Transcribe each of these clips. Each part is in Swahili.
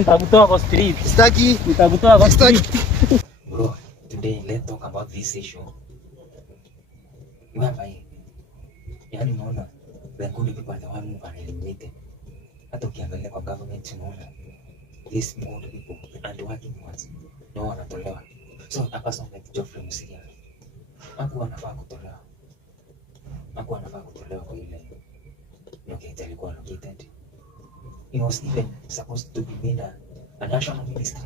Nitakutoa kwa street. Sitaki. Nitakutoa kwa street. Bro, today let's talk about this issue. Whereby, yani unaona, the good people are the one who are eliminated. Hata ukiangalia kwa government unaona, these good people and working ones ndio wanatolewa. So a person like Geoffrey Musalia hakuwa anafaa kutolewa. Hakuwa anafaa kutolewa kwa ile located alikuwa located. He was even supposed to be made a national ministry.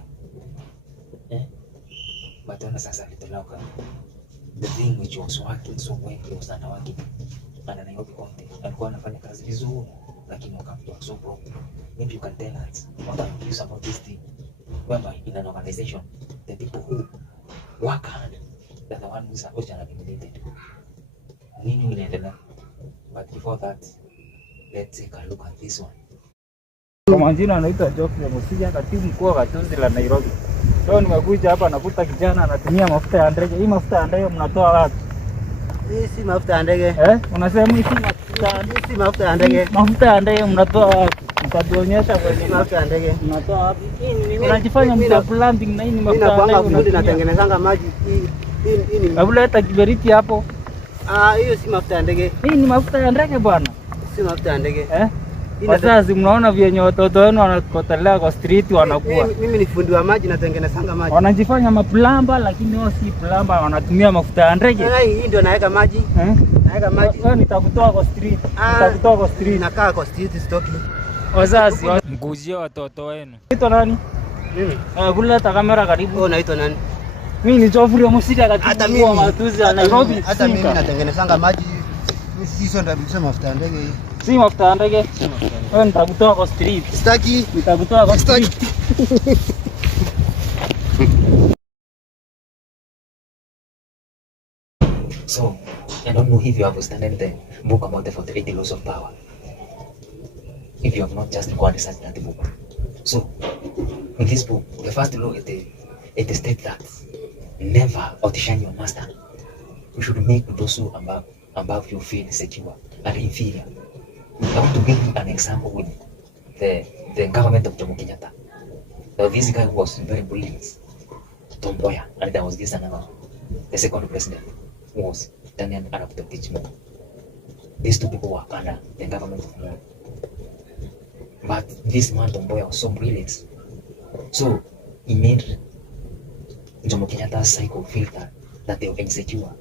But then sasa alitolewa kwa the thing which was working so well, it was not working. And Nairobi County alikuwa anafanya kazi vizuri, lakini wakamtoa. So bro, maybe you can tell us what are your views about this thing? Whereby in an organization, the people who work hard, they're the one who are supposed to be eliminated. Nini inaendelea? But before that, let's take a look at this one. Kwa majina anaitwa Geoffrey Musalia, katibu mkuu wa gatuzi la Nairobi. Leo nimekuja hapa nakuta kijana anatumia mafuta ya ndege. Hii mafuta ya ndege mnatoa wapi? Hii si mafuta ya ndege. Unasema hii si mafuta, si mafuta ya ndege. Mafuta ya ndege mnatoa wapi? Mtajionyesha kwenye mafuta ya ndege. Mnatoa wapi? Hii unajifanya mta plumbing na hii ni mafuta ya ndege. Mimi natengenezanga maji. Hii ni. Hebu leta kiberiti hapo. Hiyo si mafuta ya ndege. Hii ni mafuta ya ndege bwana. Si mafuta ya ndege. Wazazi mnaona vyenye watoto wenu wanakotelea kwa street wanakuwa. Mimi ni fundi wa maji, natengenezanga maji. Wanajifanya maplamba lakini wao si plamba, wanatumia mafuta ya ndege. Hii ndio naweka maji. Naweka maji. Wewe nitakutoa kwa street. Nitakutoa kwa street. Nakaa kwa street stoki. Wazazi mkujie watoto wenu. Unaitwa nani? Mimi. Kuleta kamera karibu. Wewe unaitwa nani? Mimi ni Geoffrey Musalia, katibu mkuu wa gatuzi la Nairobi. Hata mimi natengenezanga maji. Sisi ndio mafuta ya ndege hii. Si mafuta ya ndege. Wewe nitakutoa kwa street. Sitaki. Nitakutoa kwa street. So, I don't know if you have studied the book about the 48 laws of power. If you have not, just go and research that book. So, in this book, the first law it states that never outshine your master. You should make those who above you feel secure and inferior. I want to give you an example with the government of Jomo Kenyatta. Now, this guy was very brilliant, Tom Mboya, and there was this another, the second president was Daniel Arap Toroitich. These two people were under the government of Moi. But this man Tom Mboya was so brilliant, so he made Jomo Kenyatta's cycle feel that they were insecure.